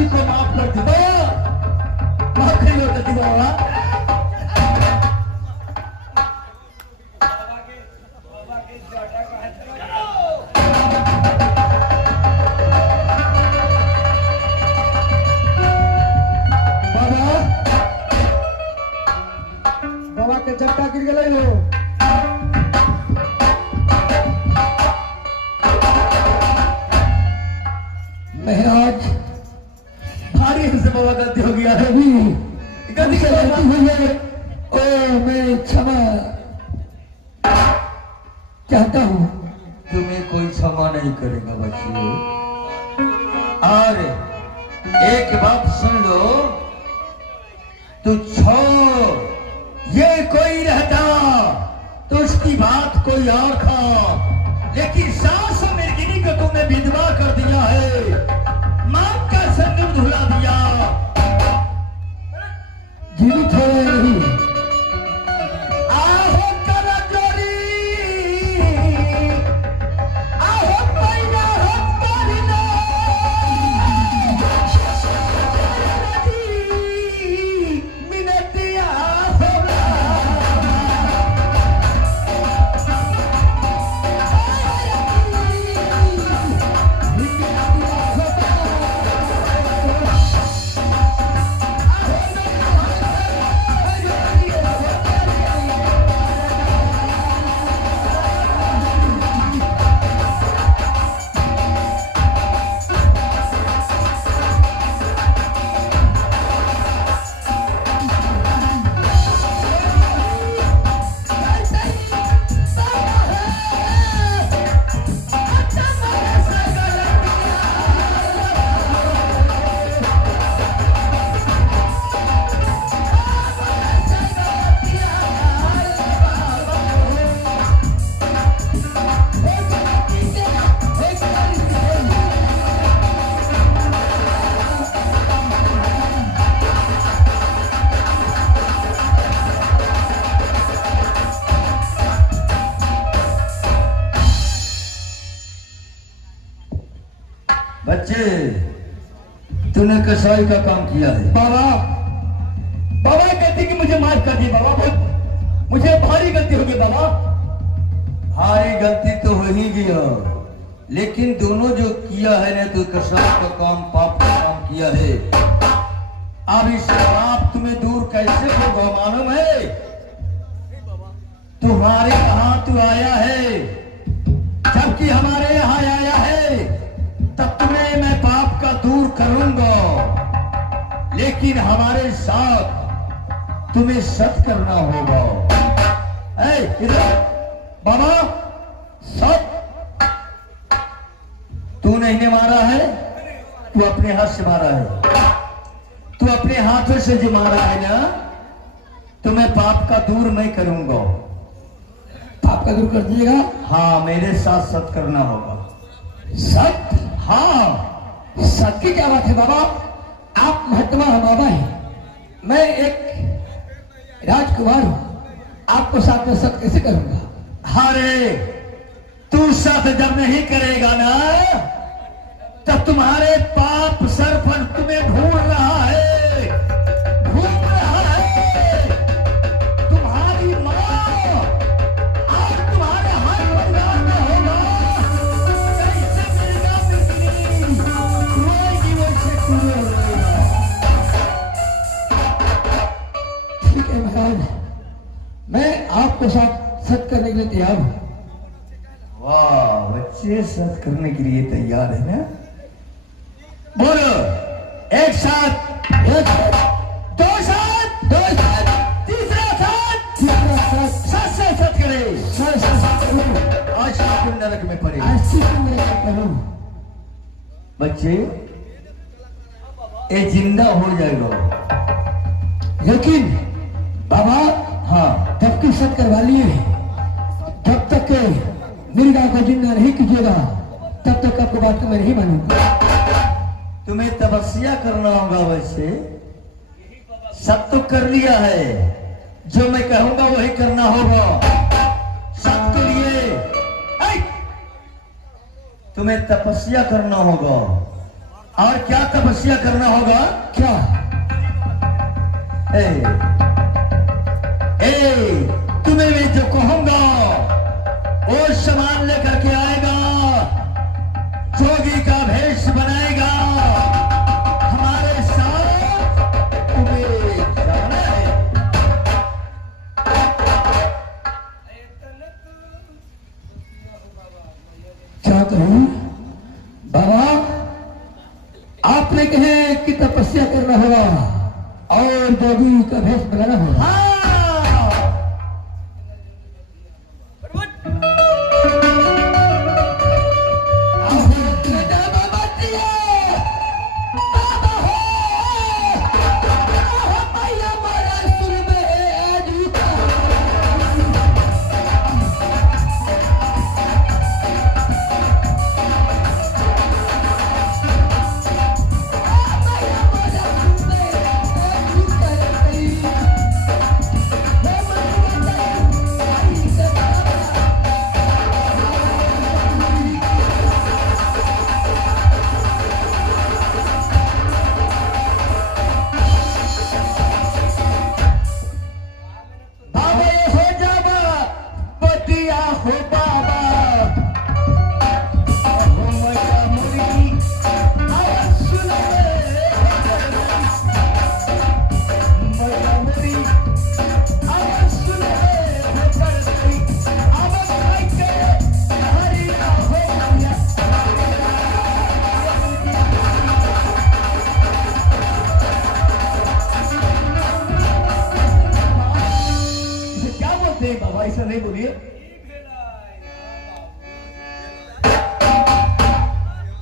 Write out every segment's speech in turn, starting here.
गलती को माफ कर दी माफ करियो गलती बाबा। बाबा के झटका गिर गए हो। महाराज भारी से बाबा गलती हो गया है। गलती हुई है। ओ मैं क्षमा चाहता हूँ। तुम्हें कोई क्षमा नहीं करेगा बच्चे। और एक बात सुन लो, तू छोड़, ये कोई रहता तो उसकी बात कोई और था, लेकिन सास मिर्गिनी को तुमने विधवा कर दिया है, मां का संगम धुला दिया। जीवित हो नहीं। आहो करा जोरी, आहो पैना हो परिना, मिनतिया होला। बच्चे, तूने कसाई का काम किया है। बाबा बाबा कहती कि मुझे माफ कर दिए बाबा। बहुत मुझे भारी गलती हो गई बाबा। भारी गलती तो हो ही गया, लेकिन दोनों जो किया है ना, तो कसाई का काम, पाप का काम किया है। अब इस पाप तुम्हें दूर कैसे होगा मालूम है? तुम्हारे यहाँ तू आया है, जबकि हमारे यहाँ आया है, तब तुम्हें मैं पाप का दूर करूंगा, लेकिन हमारे साथ तुम्हें सत्य करना होगा। इधर बाबा, सत्य तू नहीं मारा है, तू अपने हाथ से मारा है। तू अपने हाथों से जो मारा है ना, तो मैं पाप का दूर नहीं करूंगा। पाप का दूर कर दिएगा? हाँ, मेरे साथ सत्य करना होगा। सत्य? हाँ। सत्य की क्या बात है बाबा? आप महात्मा बाबा हैं, मैं एक राजकुमार हूं, आपको साथ में सत्य कैसे करूंगा? अरे तू सत्य जब नहीं करेगा ना, तब तुम्हारे पाप सर पर तुम्हें ढूंढ रहा है, ढूंढ रहा है। तुम्हारी माँ और तुम्हारे हर परिवार में होगा। कैसे मिलेगा बिजली, रोएगी वैसे तू रोएगा। ठीक है महाराज, मैं आपके साथ सत्य करने के लिए तैयार हूं। वाह, बच्चे सत्य करने के लिए तैयार है ना? बोलो, एक साथ, एक साथ, दो साथ, दो साथ, तीसरा साथ, तीसरा साथ, साथ से सत्य करे। आज तुम नरक में पड़े। बच्चे, ये जिंदा हो जाएगा, लेकिन बाबा हाँ, तब की सत्य करवा लिए, जब तक मिर्गा को जिंदा नहीं कीजिएगा, तब तक आपको बात मैं नहीं मानूंगा। तुम्हें तपस्या करना होगा। वैसे सब तो कर लिया है, जो मैं कहूंगा वही करना होगा। सबके लिए तुम्हें तपस्या करना होगा, और क्या तपस्या करना होगा? क्या? ए, तुम्हें मैं जो कहूंगा वो सामान लेकर के आएगा, जोगी का भेष बनाएगा, हमारे साथ तुम्हें जाना है। क्या करूं बाबा? आपने कहे कि तपस्या करना होगा और जोगी का भेष बनाना होगा। हाँ। बाबा ऐसा नहीं बोलिए।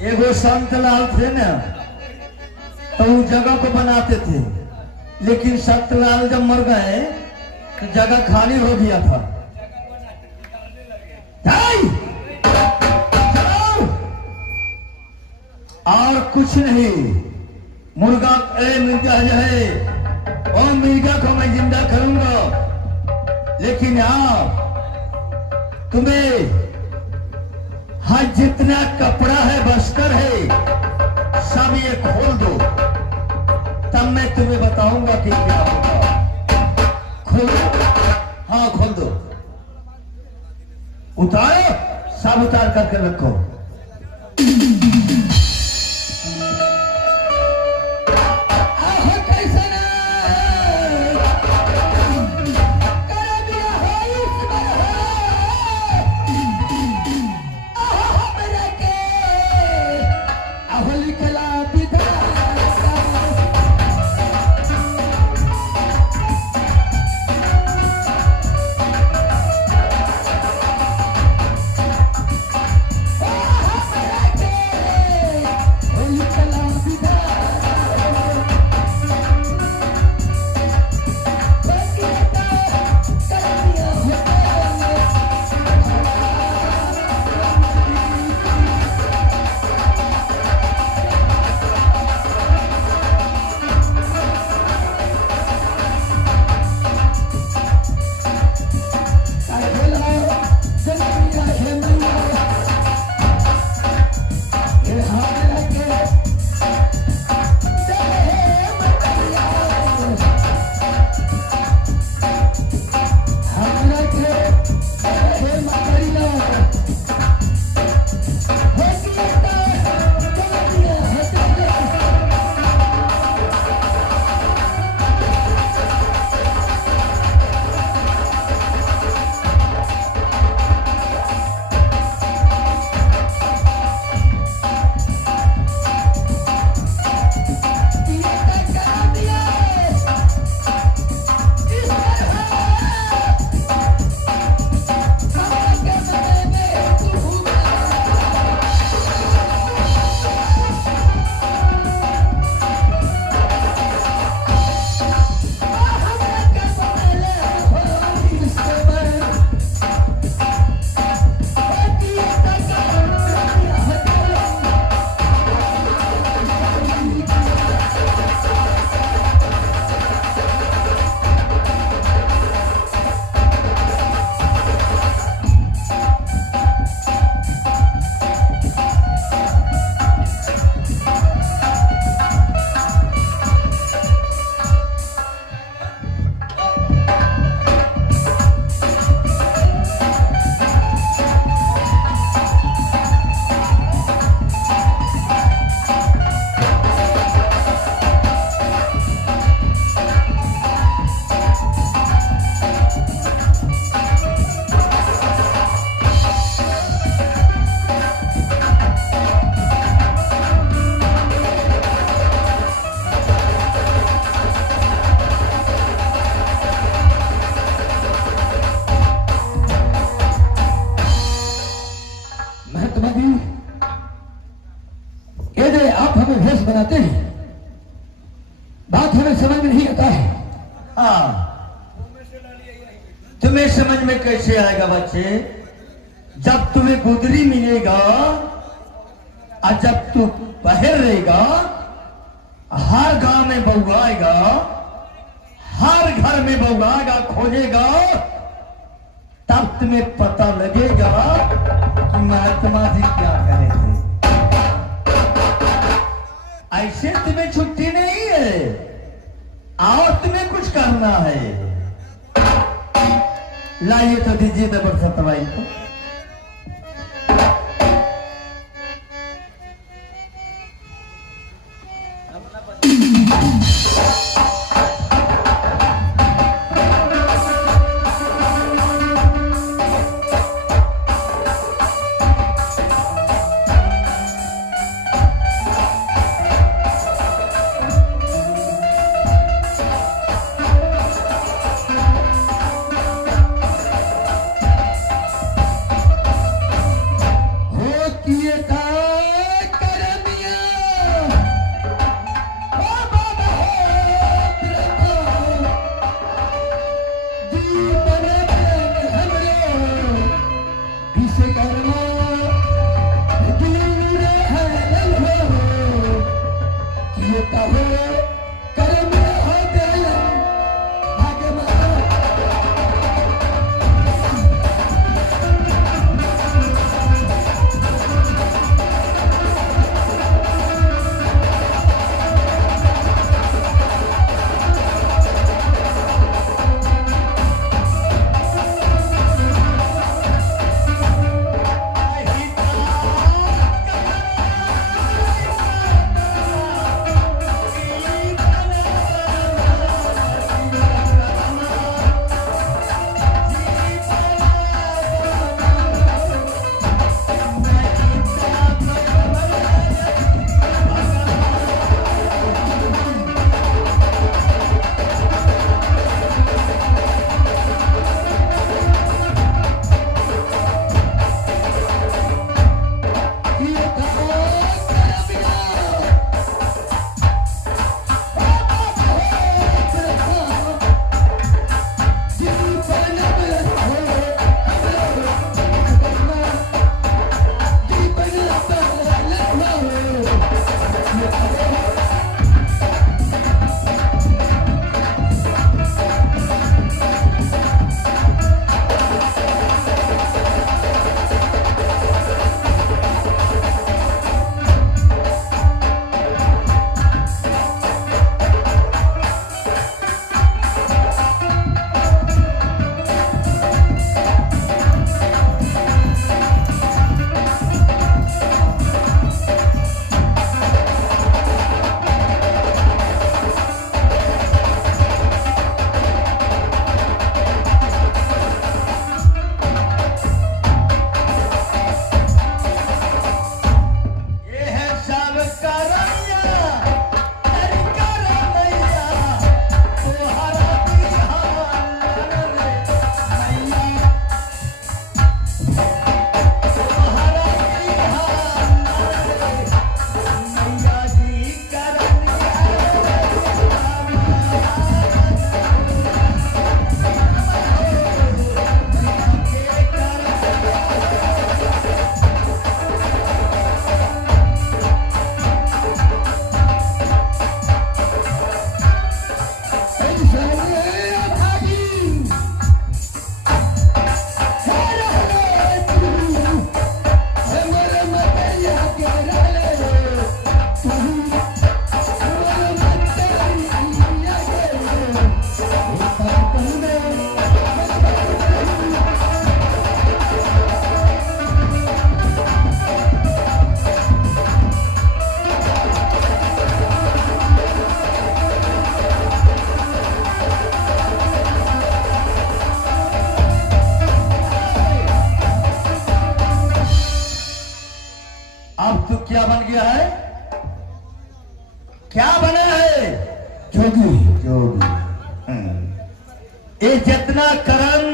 एगो संत लाल थे ना, तो उस जगह को बनाते थे, लेकिन संत लाल जब मर गए तो जगह खाली हो गया था। और कुछ नहीं, मुर्गा मिर्गा जो है वो मिर्गा को मैं जिंदा करूंगा, लेकिन आप तुम्हें हाँ जितना कपड़ा है बस्तर है सब ये खोल दो, तब मैं तुम्हें बताऊंगा कि क्या होगा। खोलो, हाँ खोल दो, उतारो, सब उतार करके रखो। बनाते हैं, बात हमें समझ में नहीं आता है। हाँ, तुम्हें समझ में कैसे आएगा बच्चे? जब तुम्हें गुदरी मिलेगा और जब तू पहर रहेगा, हर गांव में बउआएगा, हर घर में बउआएगा, खोजेगा, तब तुम्हें पता लगेगा कि महात्मा जी क्या करे थे। ऐसे तुम्हें छुट्टी नहीं है, आओ तुम्हें कुछ करना है। लाइए तो दीजिए दबर सतवाई को। क्या बन गया है? क्या बना है? जोगी। जोगी। ये जितना कर्म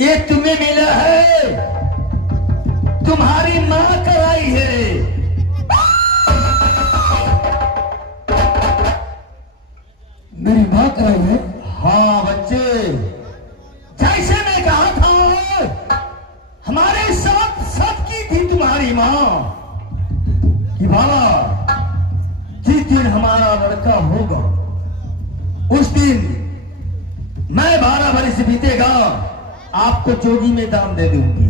ये तुम्हें मिला है, तुम्हारी मां कराई है। विवाह कराइए। हाँ बच्चे, जैसे मैं कहा था, हमारे साथ सच की थी तुम्हारी माँ कि बाबा जिस दिन हमारा लड़का होगा उस दिन मैं 12 वर्ष बीतेगा आपको जोगी में दाम दे दूंगी।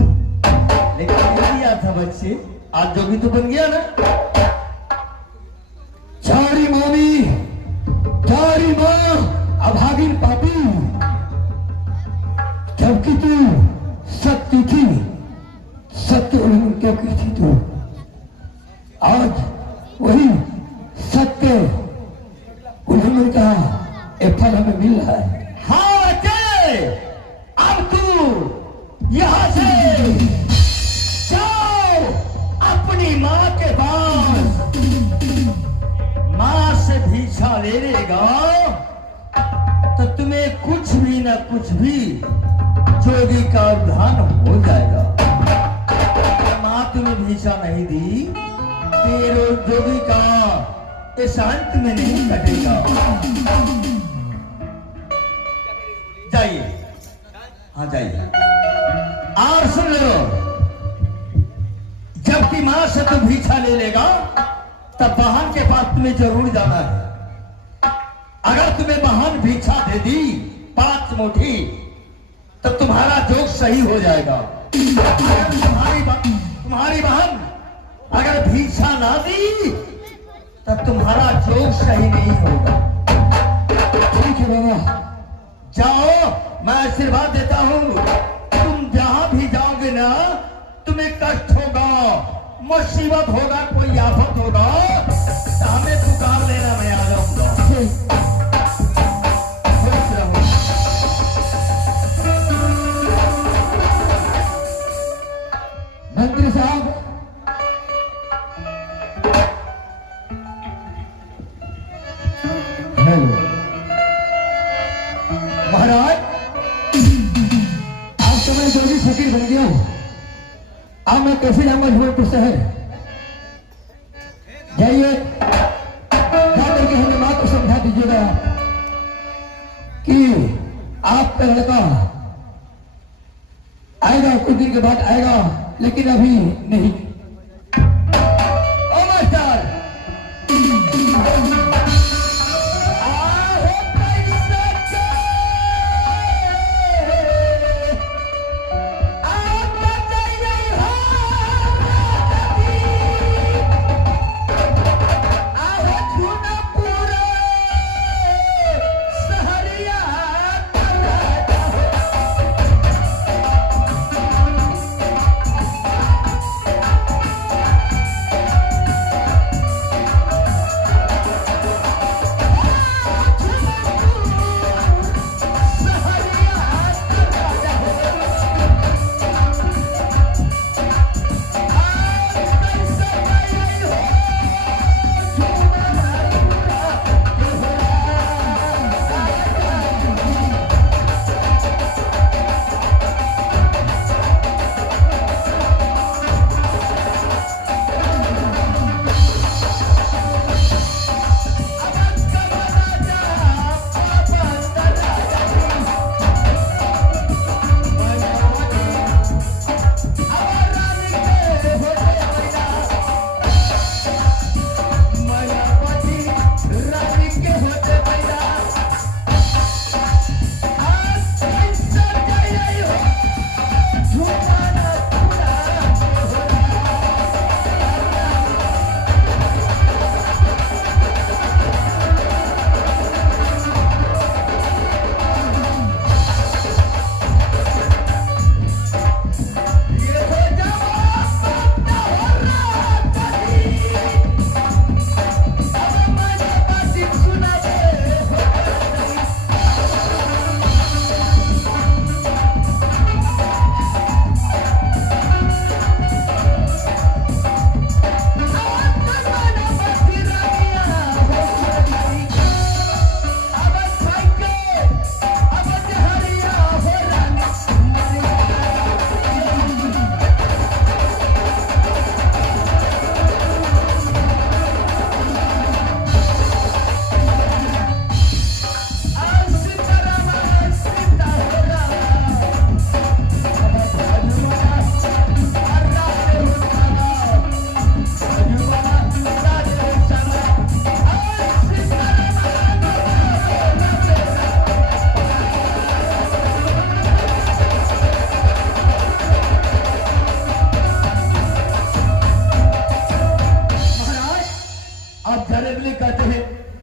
लेकिन ये दिया था बच्चे, आज जोगी तो बन गया ना। चारी मामी, चारी माँ, अभागिन पापी, जबकि तू सत्य थी, सत्य उल्लंघन क्यों की थी तू? आज वही सत्य उल्लंघन का एक फल हमें मिल रहा है। हाँ बच्चे, अब तू यहां से जाओ अपनी माँ के पास, माँ से भिक्षा ले लेगा तो तुम्हें कुछ भी न कुछ भी जोगी का उद्धार हो जाएगा। माँ तुम्हें भिक्षा नहीं दी, तेरे जोगी का इस अंत में नहीं कटेगा। जाइए, हाँ जाइए। और सुन लो, जबकि मां से तुम भिक्षा ले लेगा तब बहन के पास तुम्हें जरूर जाना है। अगर तुम्हें बहन भिक्षा दे दी 5 मुट्ठी तो तुम्हारा जोग सही हो जाएगा। अगर तुम्हारी बहन अगर भिक्षा ना दी तब तुम्हारा जोग सही नहीं होगा। ठीक है बाबा, जाओ, मैं आशीर्वाद देता हूं। तुम जहां भी जाओगे ना, तुम्हें कष्ट होगा, मुसीबत होगा, कोई आफत होगा तो हमें पुकार लेना, मैं आ जाऊंगा। खुश रहो। मंत्री साहब, हेलो महाराज, आज तो मैं जोगी फकीर बन गया हूं। अब मैं कैसे जाऊंगा जबलपुर शहर? जाइए, जाकर के हमें माँ को समझा दीजिएगा कि आपका लड़का आएगा, कुछ दिन के बाद आएगा, लेकिन अभी नहीं।